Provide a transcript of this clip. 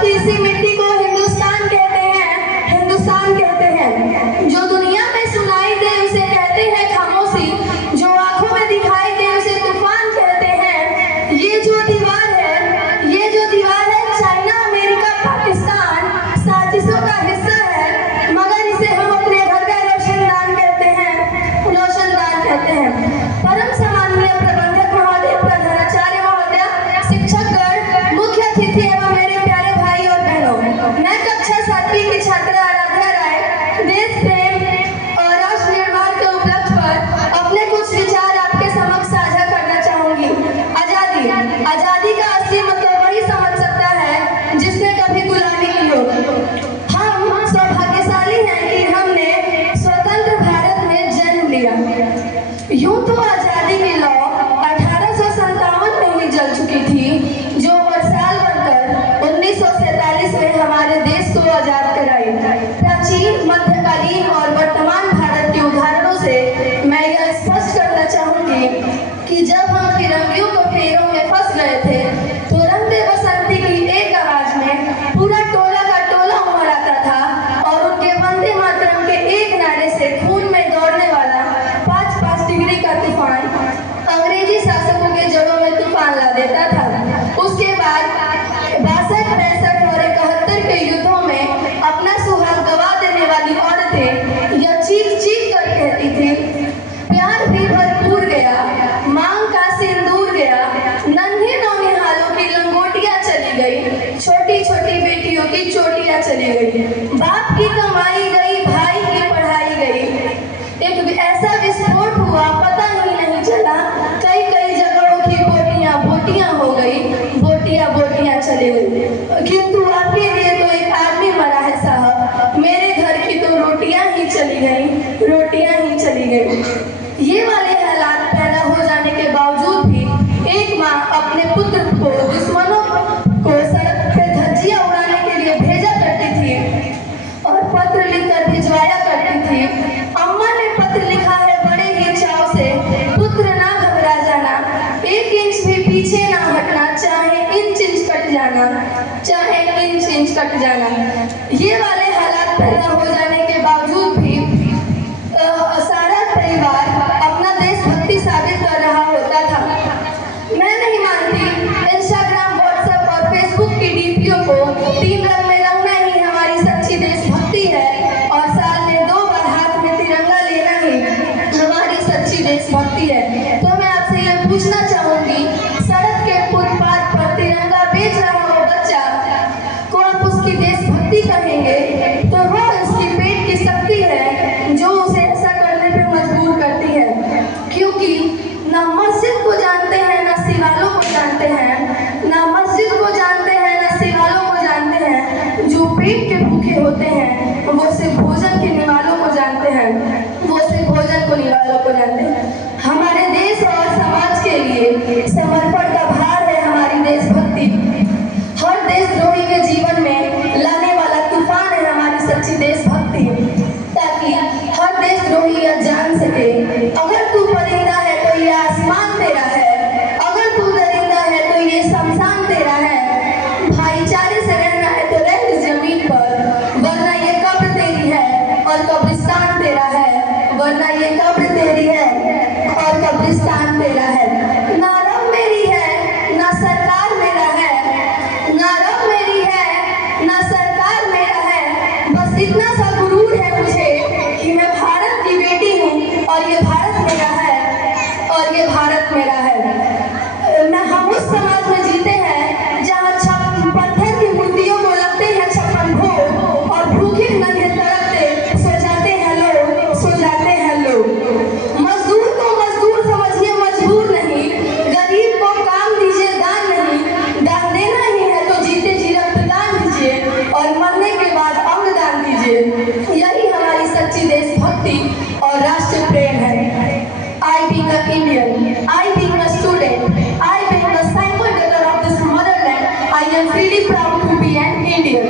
की इसी मिट्टी को हिंदुस्तान कहते हैं। जो दुनिया में सुनाई दे उसे कहते हैं खामोशी, जो आंखों में दिखाई दे उसे तूफान कहते हैं। ये जो दीवार है चाइना, अमेरिका, पाकिस्तान साजिशों का हिस्सा है, मगर इसे हम अपने घर का रोशनदान कहते हैं। परम सम्माननीय प्रबंधक महोदय, प्रधानाचार्य महोदय, शिक्षकगण, मुख्य अतिथि एवं मेरे प्यारे भाई और बहनों, मैं कक्षा 7वीं की छात्रा आराध्या राय देश प्रेम और राष्ट्र निर्माण के उपलक्ष्य पर अपने कुछ विचार आपके समक्ष साझा करना चाहूंगी। आजादी का असली मतलब वही समझ सकता है जिसने कभी गुलामी की हो। हम सौभाग्यशाली हैं कि हमने स्वतंत्र भारत में जन्म लिया। यूं तो आजादी की लौ 1857 में ही जल चुकी थी, जो वर्षाल बनकर 1947 में हमारे देश को आजाद कराई। प्राचीन, मध्यकालीन और वर्तमान भारत के उदाहरणों से मैं यह स्पष्ट करना चाहूंगी कि जब हम फिरंगियों को फेरों में फंस गए थे, तो रंग दे बसंती की एक आवाज में पूरा टोला का टोला उमड़ आता था और उनके वंदे मातरम के एक नारे से खून में दौड़ने वाला 5-5 डिग्री का तूफान अंग्रेजी शासकों के जड़ों में तूफान ला देता था। उसके बाद 62, 65 और 71 के युद्धों में अपना सुहाग गवा देने वाली औरतें यह चीख कर कहती थी, प्यार भी भरपूर गया, मांग का सिंदूर गया, नन्हे नौनिहालों की लंगोटियां चली गई, छोटी छोटी बेटियों की चोटियां चली गई, बाप की कमाई गई, भाई की पढ़ाई गई। एक ऐसा विस्फोट हुआ, पता ही नहीं चला, कई झगड़ों की बोटियां हो गई, बोटियां चली गई। किंतु आपके लिए तो एक आदमी मरा है साहब, मेरे घर की तो रोटियां ही चली गई। ये वाले हालात पैदा हो जाने के बावजूद भी एक माँ अपने पुत्र को दुश्मनों को सड़क पे धज्जियां उड़ाने के लिए भेजा करती थी और पत्र लिखकर भिजवाया करती थी। अम्मा ने पत्र लिखा है बड़े ही चाव से, पुत्र ना घबरा जाना, 1 इंच भी पीछे ना हटना, चाहे इंच कट जाना। ये वाले हालात पैदा हो जाने के बावजूद भी सारा परिवार अपना देशभक्ति साबित कर रहा होता था। मैं नहीं मानती इंस्टाग्राम, व्हाट्सएप और फेसबुक की डीपीओ को 3 रंग में रंगना ही हमारी सच्ची देशभक्ति है और साल में 2 बार हाथ में तिरंगा लेना ही हमारी सच्ची देशभक्ति है। तो मैं आपसे ये पूछना चाहूंगी, सड़क के फुटपाथ पर तिरंगा बेच रहा हो बच्चा को आप उसकी देशभक्ति कहेंगे, तो वह उसकी पेट की शक्ति है जो उसे ऐसा करने पे मजबूर करती है। क्योंकि ना मस्जिद को जानते हैं, ना शिवालों को जानते हैं, ना मस्जिद को जानते हैं, ना शिवालों को जानते हैं। जो पेट के भूखे होते हैं वो सिर्फ भोजन के निवालों को जानते हैं, हमारे देश और समाज के लिए समर्पण का भार है हमारी देशभक्ति। हर देशद्रोही के जीवन में लाने वाला तूफान है हमारी सच्ची देशभक्ति, ताकि हर देशद्रोही यह जान सके, अगर तू परिंदा है तो ये आसमान तेरा है, अगर तू दरिंदा है तो ये शमशान तेरा है। भाईचारे से रहना है तो रह इस जमीन पर, वरना ये कब्र तेरी है और कब्रिस्तान तेरा है, वरना ये कब्र तेरी है और कब्रिस्तान तेरा है। ना रब मेरी है ना सरकार मेरा है, ना रब मेरी है ना सरकार मेरा है, बस इतना सा गुरूर है मुझे कि मैं भारत की बेटी हूँ और ये भारत मेरा है और ये भारत मेरा है। हम उस समाज में जीते हैं जहाँ पत्थर की मूर्तियों को लगते हैं 56 भोग और भूखे नंगे तड़पते सो जाते हैं लोग। मजदूर को मजदूर समझिए, मजबूर नहीं, गरीब को काम दीजिए, दान नहीं, दान देना ही है तो जीते जी रक्तदान दीजिए और मरने के बाद अंग दान दीजिए। यही हमारी सच्ची देशभक्ति और राष्ट्र प्रेम है। I being an Indian, I being a student, I being a single daughter of this motherland, I am really proud to be an Indian.